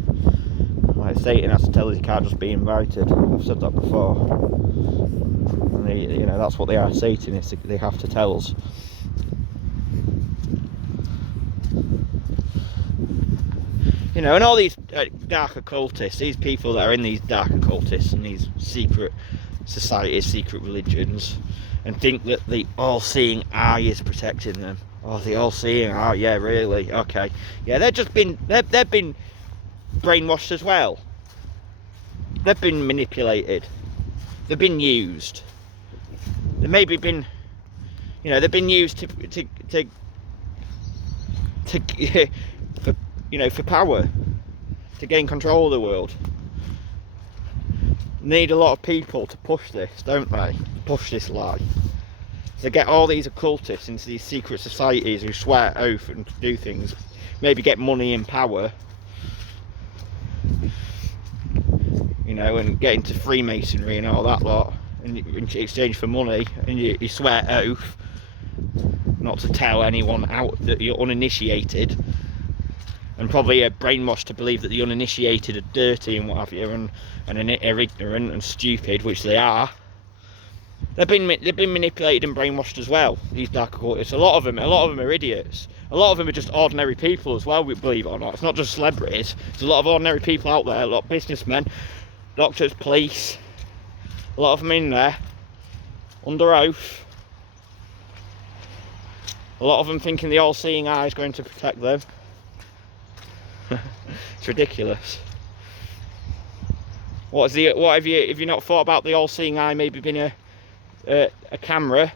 Like Satan has to tell us you can't just be invited. I've said that before. And you know, that's what they are, Satanists. They have to tell us. You know, and all these dark occultists, these people that are in these dark occultists and these secret societies, secret religions, and think that the all-seeing eye is protecting them. Oh, the all-seeing eye, yeah, really? Okay. Yeah, they've been brainwashed as well. They've been manipulated. They've been used. They've maybe been, you know, they've been used to for, you know, for power, to gain control of the world. Need a lot of people to push this, don't they? Push this lie. So get all these occultists into these secret societies who swear oath and do things, maybe get money and power, you know, and get into Freemasonry and all that lot, and in exchange for money, and you swear oath not to tell anyone out that you're uninitiated, and probably are brainwashed to believe that the uninitiated are dirty and what have you, and are ignorant and stupid, which they are. They've been manipulated and brainwashed as well, these dark occultists. A lot of them are idiots. A lot of them are just ordinary people as well, we believe it or not. It's not just celebrities. There's a lot of ordinary people out there, a lot of businessmen, doctors, police. A lot of them in there, under oath. A lot of them thinking the all-seeing eye is going to protect them. It's ridiculous. What have you not thought about the all-seeing eye maybe being a camera,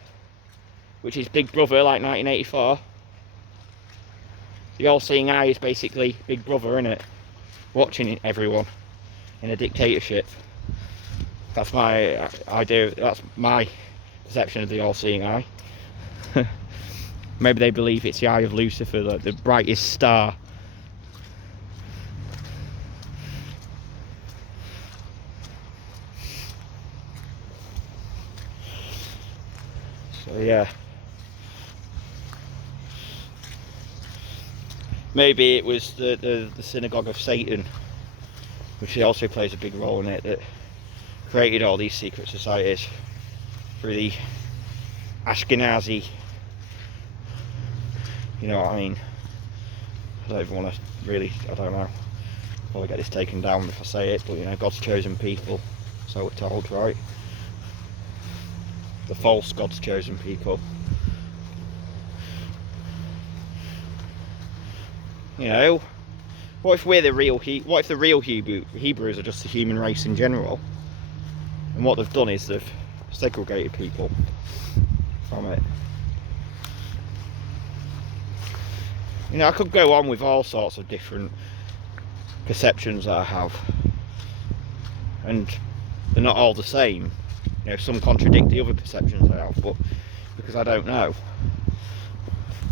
which is Big Brother, like 1984? The all-seeing eye is basically Big Brother, isn't it? Watching everyone in a dictatorship. That's my idea. That's my perception of the all-seeing eye. Maybe they believe it's the eye of Lucifer, like the brightest star. So yeah, maybe it was the synagogue of Satan, which also plays a big role in it, that created all these secret societies through the Ashkenazi, you know what I mean. I don't even want to really, I don't know, I'll probably get this taken down if I say it, but you know, God's chosen people, so we're told, right? The false God's chosen people. You know, what if we're the real what if the real Hebrews are just the human race in general, and what they've done is they've segregated people from it. You know, I could go on with all sorts of different perceptions that I have, and they're not all the same. You know, some contradict the other perceptions I have, but because I don't know.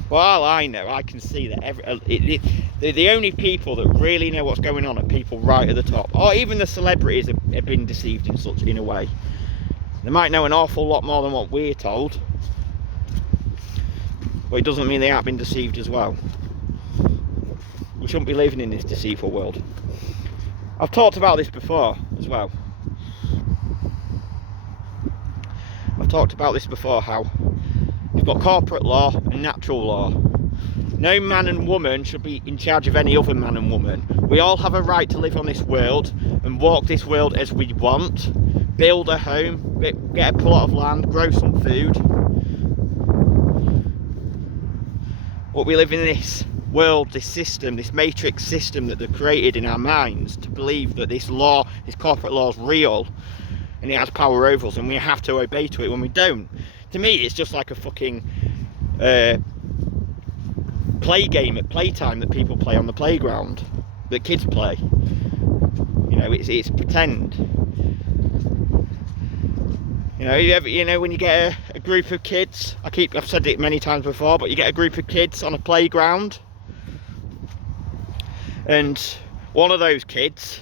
Well, all I know, I can see that the only people that really know what's going on are people right at the top, or even the celebrities have been deceived in a way. They might know an awful lot more than what we're told, but it doesn't mean they haven't been deceived as well. We shouldn't be living in this deceitful world. I've talked about this before as well. talked about this before, how you've got corporate law and natural law. No man and woman should be in charge of any other man and woman. We all have a right to live on this world and walk this world as we want, build a home, get a plot of land, grow some food. But we live in this world, this system, this matrix system that they've created in our minds to believe that this law, this corporate law is real and it has power over us and we have to obey to it when we don't. To me, it's just like a fucking play game at playtime that people play on the playground, that kids play. You know, it's pretend. You know, when you get a group of kids, I've said it many times before, but you get a group of kids on a playground, and one of those kids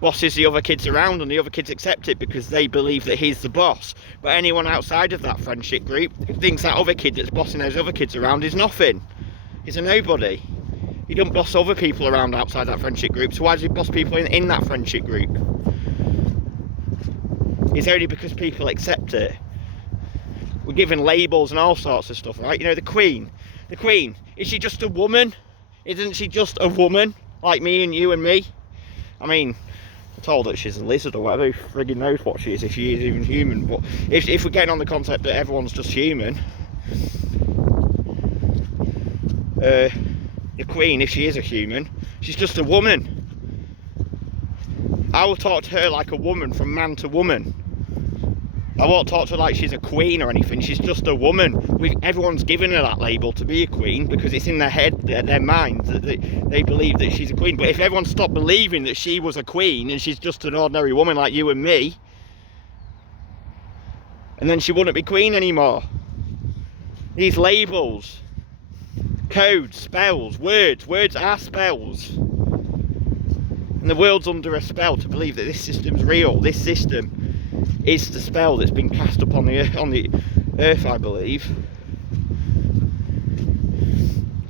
bosses the other kids around, and the other kids accept it because they believe that he's the boss. But anyone outside of that friendship group thinks that other kid that's bossing those other kids around is nothing. He's a nobody. He don't boss other people around outside that friendship group, so why does he boss people in that friendship group? It's only because people accept it. We're given labels and all sorts of stuff, right? You know, the Queen, is she just a woman? Isn't she just a woman like me and you and me? I mean, I'm told that she's a lizard or whatever. Who friggin' knows what she is, if she is even human. But if we're getting on the concept that everyone's just human, the Queen, if she is a human, she's just a woman. I will talk to her like a woman, from man to woman. I won't talk to her like she's a queen or anything. She's just a woman. Everyone's given her that label to be a queen because it's in their head, their mind, that they believe that she's a queen. But if everyone stopped believing that she was a queen and she's just an ordinary woman like you and me, and then she wouldn't be queen anymore. These labels, codes, spells, words are spells. And the world's under a spell to believe that this system's real. This system is the spell that's been cast upon the earth, I believe,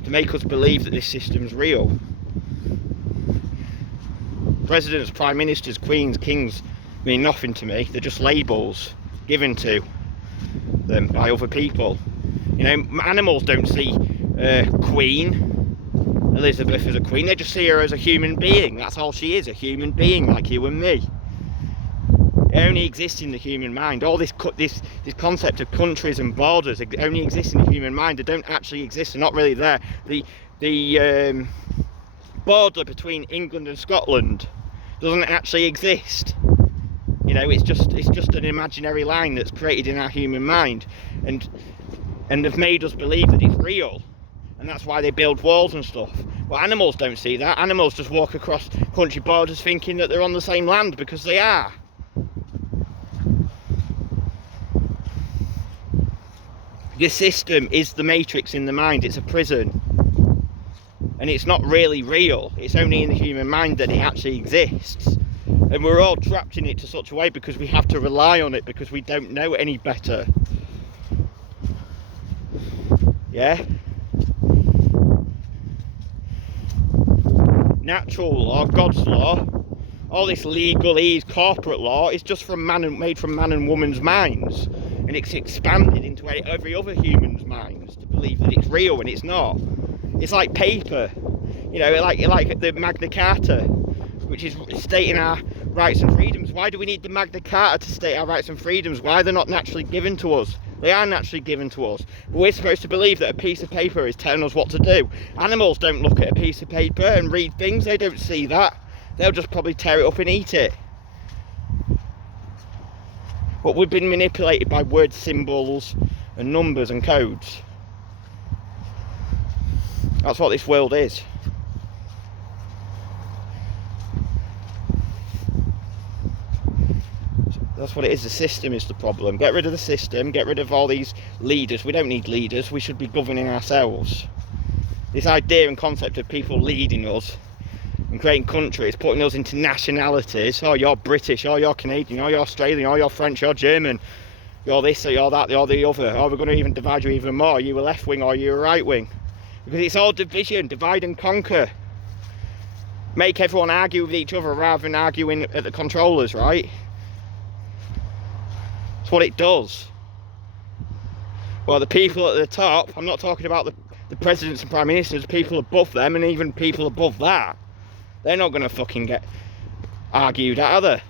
to make us believe that this system's real. Presidents, prime ministers, queens, kings mean nothing to me. They're just labels given to them by other people. You know, animals don't see Queen Elizabeth as a queen. They just see her as a human being. That's all she is, a human being like you and me. It only exists in the human mind. All this concept of countries and borders only exists in the human mind. They don't actually exist. They're not really there. The border between England and Scotland doesn't actually exist. You know, it's just an imaginary line that's created in our human mind, and they've made us believe that it's real, and that's why they build walls and stuff. But animals don't see that. Animals just walk across country borders thinking that they're on the same land because they are. This system is the matrix in the mind. It's a prison, and it's not really real. It's only in the human mind that it actually exists, and we're all trapped in it to such a way because we have to rely on it because we don't know any better. Yeah? Natural law, God's law, all this legalese, corporate law is just made from man and woman's minds, and it's expanded into every other human's minds to believe that it's real when it's not. It's like paper, you know, like the Magna Carta, which is stating our rights and freedoms. Why do we need the Magna Carta to state our rights and freedoms? Why are they not naturally given to us? They are naturally given to us. But we're supposed to believe that a piece of paper is telling us what to do. Animals don't look at a piece of paper and read things. They don't see that. They'll just probably tear it up and eat it. But we've been manipulated by word symbols and numbers and codes. That's what this world is. That's what it is. The system is the problem. Get rid of the system. Get rid of all these leaders. We don't need leaders. We should be governing ourselves. This idea and concept of people leading us and creating countries, putting us into nationalities. Oh, you're British. Oh, you're Canadian. Oh, you're Australian. Oh, you're French. You're German. You're this or you're that. You're the other. Oh, we're going to even divide you even more. Are you a left wing or are you a right wing? Because it's all division. Divide and conquer. Make everyone argue with each other rather than arguing at the controllers, right? What it does. Well, the people at the top, I'm not talking about the presidents and prime ministers, people above them and even people above that, they're not going to fucking get argued at, are they?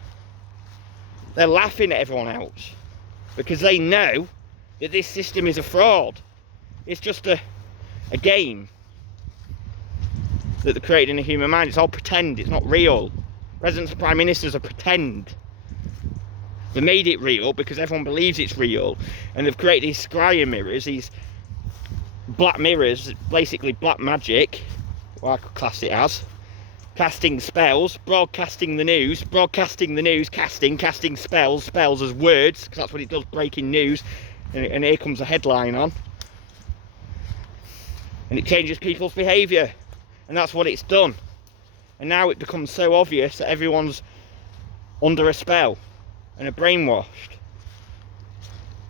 They're laughing at everyone else because they know that this system is a fraud. It's just a game that they're created in the human mind. It's all pretend, it's not real. Presidents and prime ministers are pretend. They made it real because everyone believes it's real, and they've created these scryer mirrors, these black mirrors, basically black magic, what I could class it as, casting spells, broadcasting the news, casting spells as words, because that's what it does, breaking news, and here comes a headline on, and it changes people's behaviour, and that's what it's done. And now it becomes so obvious that everyone's under a spell and are brainwashed.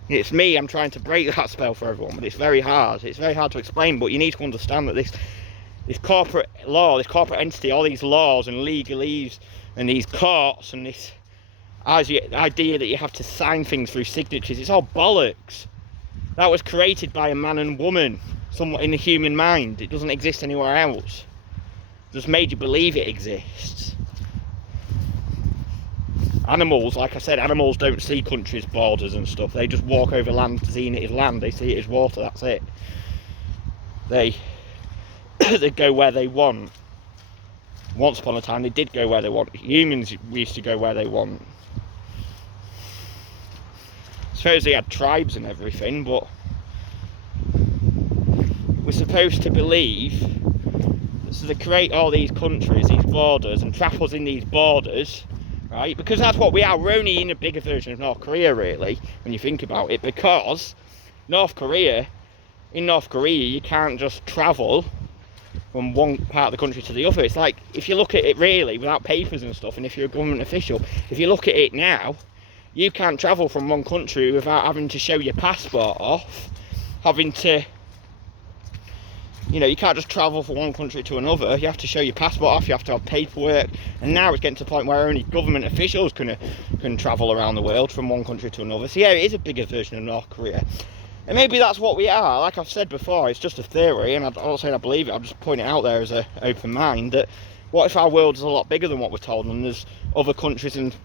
It's me, I'm trying to break that spell for everyone, but it's very hard. It's very hard to explain, but you need to understand that this corporate law, this corporate entity, all these laws and legalese and these courts and this idea that you have to sign things through signatures, it's all bollocks. That was created by a man and woman, somewhat in the human mind. It doesn't exist anywhere else. Just made you believe it exists. Animals, like I said, animals don't see countries, borders and stuff. They just walk over land, seeing it as land. They see it as water, that's it. They go where they want. Once upon a time they did go where they want. Humans used to go where they want. I suppose they had tribes and everything, but we're supposed to believe, so they create all these countries, these borders, and trap us in these borders, right? Because that's what we are. We're only in a bigger version of North Korea, really, when you think about it, because in North Korea, you can't just travel from one part of the country to the other. It's like, if you look at it really, without papers and stuff, and if you're a government official, if you look at it now, you can't travel from one country without having to show your passport off, having to, you can't just travel from one country to another. You have to show your passport off, you have to have paperwork, and now it's getting to the point where only government officials can travel around the world from one country to another. So yeah, it is a bigger version of North Korea. And maybe that's what we are. Like I've said before, it's just a theory, and I'm not saying I believe it, I'm just pointing it out there as an open mind, that what if our world is a lot bigger than what we're told, and there's other countries and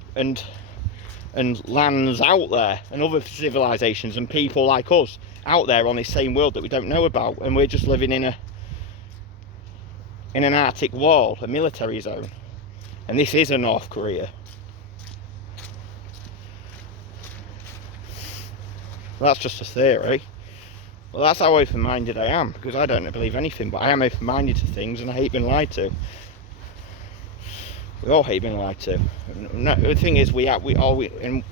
lands out there, and other civilizations and people like us out there on this same world that we don't know about, and we're just living in an Arctic wall, a military zone, and this is a North Korea. That's just a theory. Well, that's how open-minded I am, because I don't believe anything, but I am open-minded to things, and I hate being lied to. We all hate being lied to. No, the thing is, and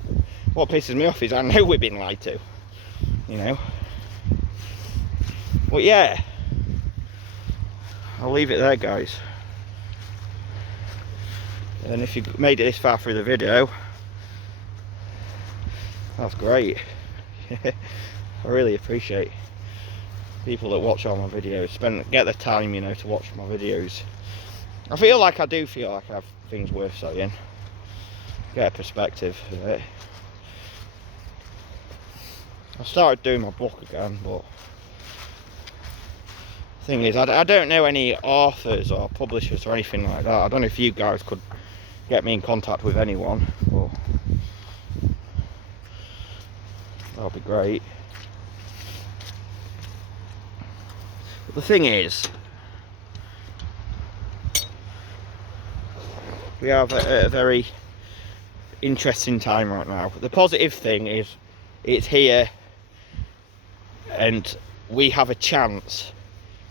what pisses me off is I know we're being lied to, But yeah, I'll leave it there, guys. And if you made it this far through the video, that's great. I really appreciate people that watch all my videos, get the time, to watch my videos. I feel like I have things worth saying, get a perspective of it. I started doing my book again, but the thing is, I don't know any authors or publishers or anything like that. I don't know if you guys could get me in contact with anyone, but that'll be great. But the thing is, we have a very interesting time right now. The positive thing is, it's here, and we have a chance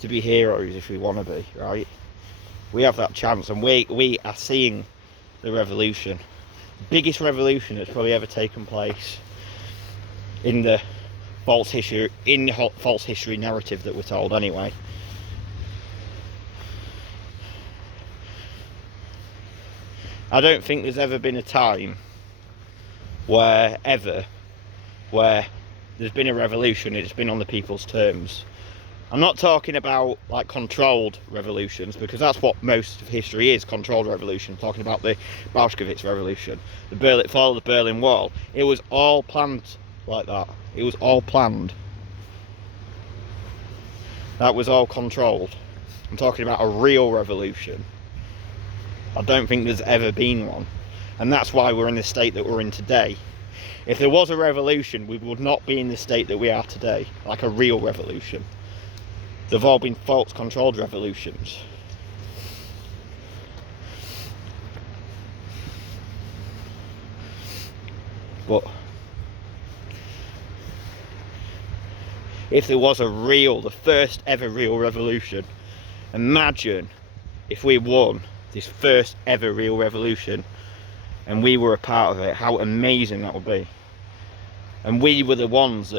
to be heroes if we want to be, right? We have that chance, and we are seeing the revolution. Biggest revolution that's probably ever taken place in the false history narrative that we're told anyway. I don't think there's ever been a time where there's been a revolution, it's been on the people's terms. I'm not talking about like controlled revolutions, because that's what most of history is, controlled revolution. I'm talking about the Bolshevik revolution, the fall of the Berlin Wall. It was all planned like that. It was all planned. That was all controlled. I'm talking about a real revolution. I don't think there's ever been one. And that's why we're in the state that we're in today. If there was a revolution, we would not be in the state that we are today, like a real revolution. They've all been false controlled revolutions. But if there was the first ever real revolution, imagine if we won this first ever real revolution and we were a part of it, how amazing that would be. And we were the ones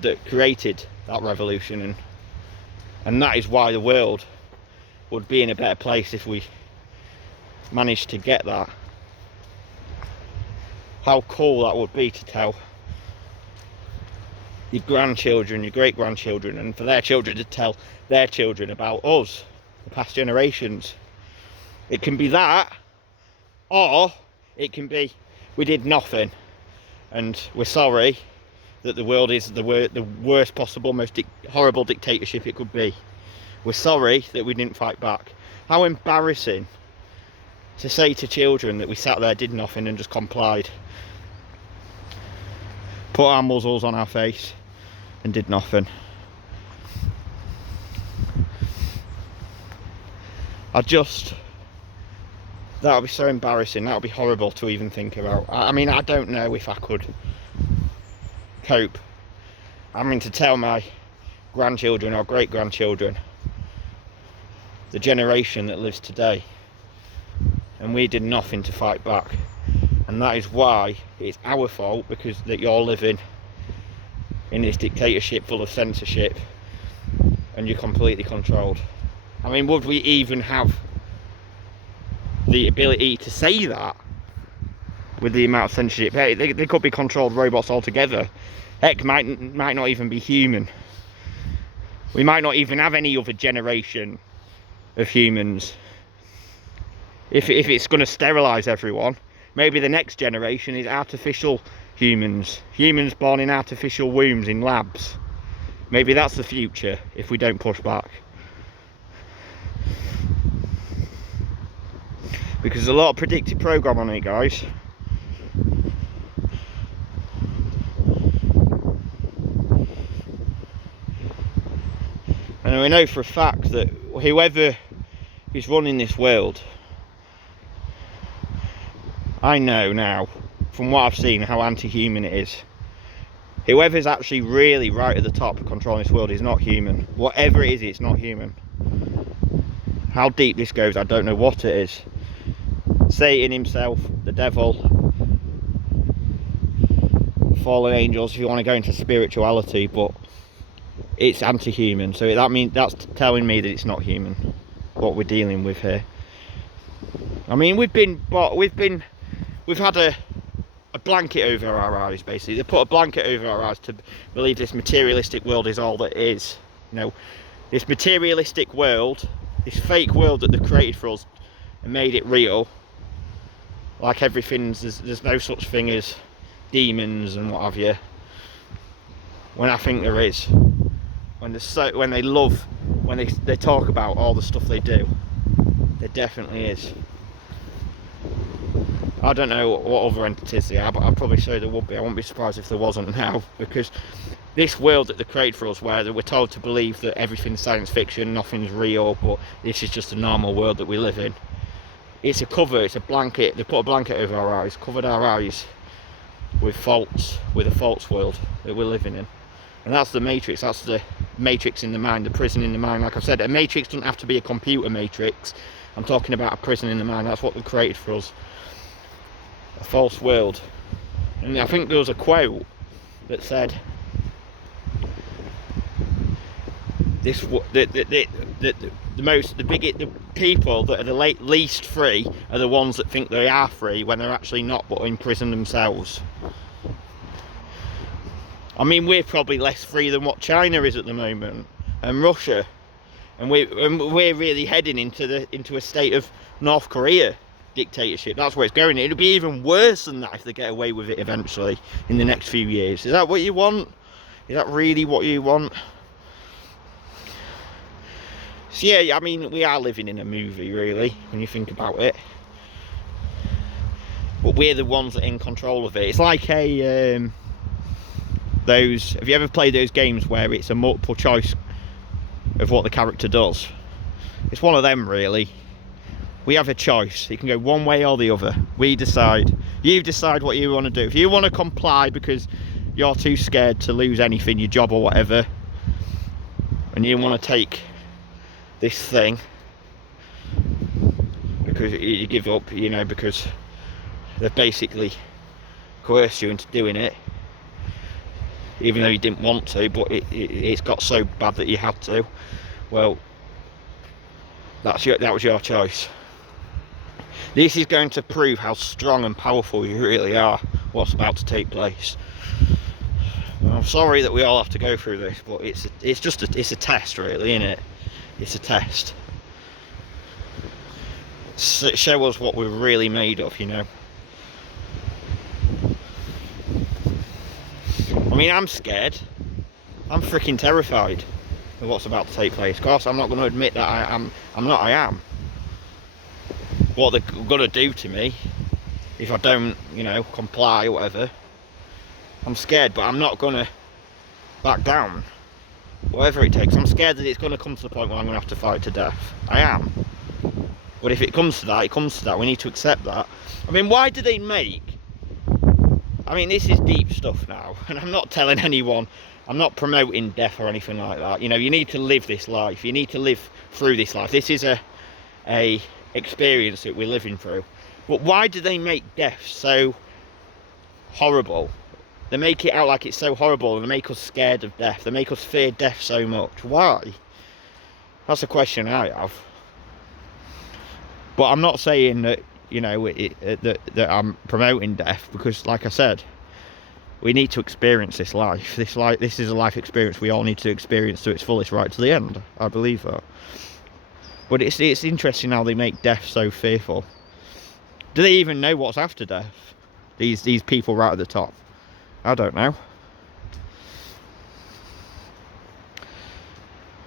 that created that revolution, and that is why the world would be in a better place if we managed to get that. How cool that would be to tell your grandchildren, your great-grandchildren, and for their children to tell their children about us, the past generations. It can be that, or it can be we did nothing and we're sorry that the world is the worst possible, most horrible dictatorship it could be. We're sorry that we didn't fight back. How embarrassing to say to children that we sat there, did nothing and just complied. Put our muzzles on our face and did nothing. That would be so embarrassing. That would be horrible to even think about. I mean, I don't know if I could cope. I mean, to tell my grandchildren or great-grandchildren, the generation that lives today, and we did nothing to fight back. And that is why it's our fault, because that you're living in this dictatorship full of censorship and you're completely controlled. I mean, would we even have the ability to say that with the amount of censorship? Hey, they could be controlled robots altogether. Heck, might not even be human. We might not even have any other generation of humans. If it's going to sterilise everyone, maybe the next generation is artificial humans. Humans born in artificial wombs in labs. Maybe that's the future if we don't push back. Because there's a lot of predictive program on it, guys. And we know for a fact that whoever is running this world, I know now, from what I've seen, how anti-human it is. Whoever's actually really right at the top of controlling this world is not human. Whatever it is, it's not human. How deep this goes, I don't know what it is. Satan himself, the devil, fallen angels, if you want to go into spirituality, but it's anti-human. So that's telling me that it's not human, what we're dealing with here. I mean, we've had a blanket over our eyes, basically. They put a blanket over our eyes to believe this materialistic world is all that it is. You know, this materialistic world, this fake world that they've created for us and made it real. Like there's no such thing as demons and what have you. When I think there is. When they talk about all the stuff they do, there definitely is. I don't know what other entities they are, but I'd probably say there would be. I wouldn't be surprised if there wasn't now, because this world that they create for us, where we're told to believe that everything's science fiction, nothing's real, but this is just a normal world that we live in. It's a cover, it's a blanket. They put a blanket over our eyes, covered our eyes with a false world that we're living in. And that's the matrix. That's the matrix in the mind, the prison in the mind. Like I've said, a matrix doesn't have to be a computer matrix. I'm talking about a prison in the mind. That's what they created for us. A false world. And I think there was a quote that said, the people that are the least free are the ones that think they are free when they're actually not, but in prison themselves. I mean, we're probably less free than what China is at the moment, and Russia, and we're really heading into a state of North Korea dictatorship. That's where it's going. It'll be even worse than that if they get away with it eventually in the next few years. Is that what you want? Is that really what you want? So yeah, I mean, we are living in a movie, really, when you think about it. But we're the ones that are in control of it. It's like a have you ever played those games where it's a multiple choice of what the character does? It's one of them, really. We have a choice. You can go one way or the other. We decide. You decide what you want to do. If you want to comply because you're too scared to lose anything, your job or whatever, and you want to take this thing because you give up, you know, because they've basically coerced you into doing it, even though you didn't want to, but it's got so bad that you had to. Well, that was your choice. This is going to prove how strong and powerful you really are, what's about to take place. I'm sorry that we all have to go through this, but it's a test, really, isn't it? It's a test. Show us what we're really made of, you know. I mean, I'm scared. I'm freaking terrified of what's about to take place. Of course, I'm not going to admit that I am. What they're going to do to me if I don't, you know, comply or whatever. I'm scared, but I'm not going to back down. Whatever it takes. I'm scared that it's going to come to the point where I'm going to have to fight to death. I am. But if it comes to that, it comes to that. We need to accept that. I mean, why do they make... I mean, this is deep stuff now. And I'm not telling anyone... I'm not promoting death or anything like that. You know, you need to live this life. You need to live through this life. This is a experience that we're living through. But why do they make death so horrible? They make it out like it's so horrible, and they make us scared of death. They make us fear death so much. Why? That's a question I have. But I'm not saying that, you know, that I'm promoting death, because, like I said, we need to experience this life. This is a life experience we all need to experience to its fullest, right to the end. I believe that. But it's interesting how they make death so fearful. Do they even know what's after death? These people right at the top. I don't know.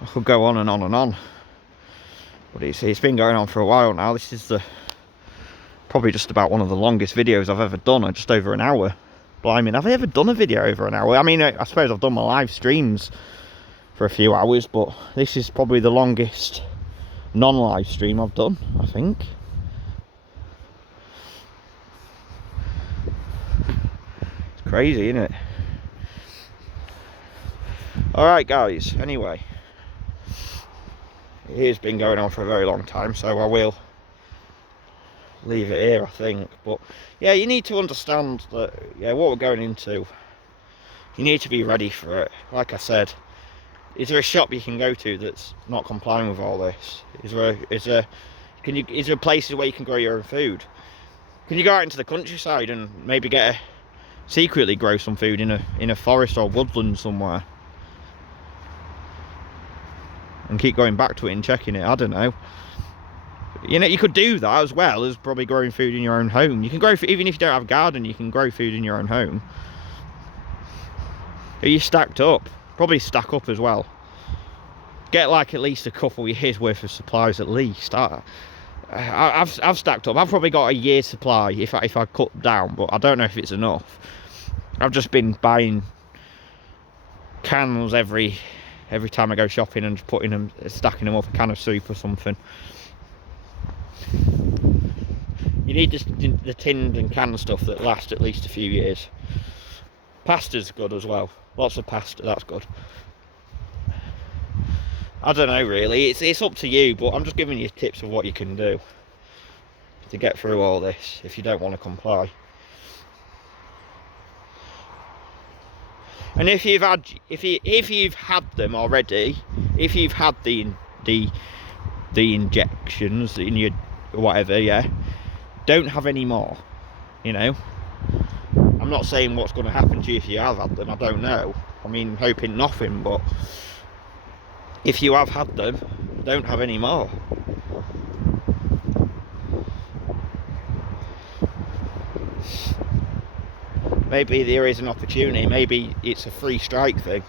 I could go on and on and on. But it's been going on for a while now. This is probably just about one of the longest videos I've ever done, just over an hour. Blimey, have I ever done a video over an hour? I mean, I suppose I've done my live streams for a few hours, but this is probably the longest non-live stream I've done, I think. It's crazy, isn't it? Alright guys, anyway, it has been going on for a very long time, so I will leave it here, I think. But yeah, you need to understand that, yeah, what we're going into, you need to be ready for it. Like I said, is there a shop you can go to that's not complying with all this? Is there places where you can grow your own food? Can you go out into the countryside and maybe secretly grow some food in a forest or woodland somewhere, and keep going back to it and checking it? I don't know. You know, you could do that as well as probably growing food in your own home. You can grow, even if you don't have a garden, you can grow food in your own home. Are you stacked up? Probably stack up as well. Get like at least a couple of years worth of supplies at least. I've stacked up. I've probably got a year's supply if I cut down, but I don't know if it's enough. I've just been buying cans every time I go shopping and just stacking them up, a can of soup or something. You need the tinned and canned stuff that lasts at least a few years. Pasta's good as well. Lots of pasta, that's good. I don't know really, it's up to you, but I'm just giving you tips of what you can do to get through all this if you don't want to comply. And if you've had them already, if you've had the injections in your whatever, yeah, don't have any more, you know. I'm not saying what's going to happen to you if you have had them, I don't know. I mean, hoping nothing, but if you have had them, don't have any more. Maybe there is an opportunity, maybe it's a free strike thing.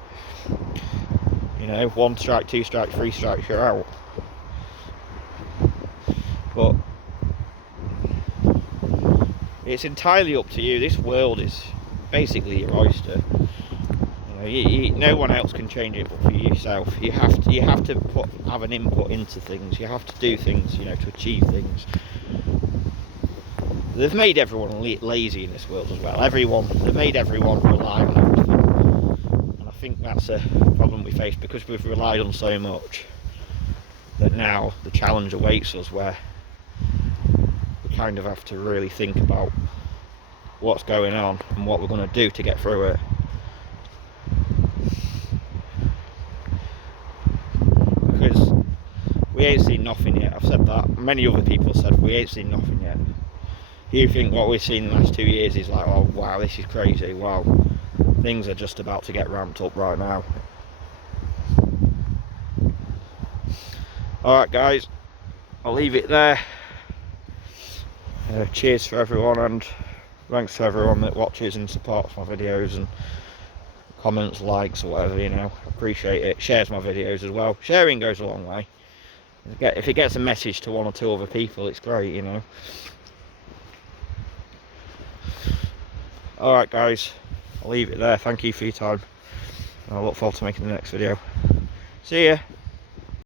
You know, 1 strike, 2 strikes, 3 strikes, you're out. it's entirely up to you. This world is basically your oyster. No one else can change it but for yourself. You have to have an input into things. You have to do things, to achieve things. They've made everyone lazy in this world as well. They've made everyone rely on everything. And I think that's a problem we face, because we've relied on so much that now the challenge awaits us, where we kind of have to really think about what's going on and what we're going to do to get through it. Because we ain't seen nothing yet. I've said that. Many other people said we ain't seen nothing yet. You think what we've seen in the last 2 years is like, oh wow, this is crazy. Wow, things are just about to get ramped up right now. Alright guys, I'll leave it there. Cheers for everyone, and thanks to everyone that watches and supports my videos and comments, likes or whatever, appreciate it. Shares my videos as well. Sharing goes a long way. If it gets a message to 1 or 2 other people, it's great. Alright guys, I'll leave it there. Thank you for your time, and I look forward to making the next video. See ya.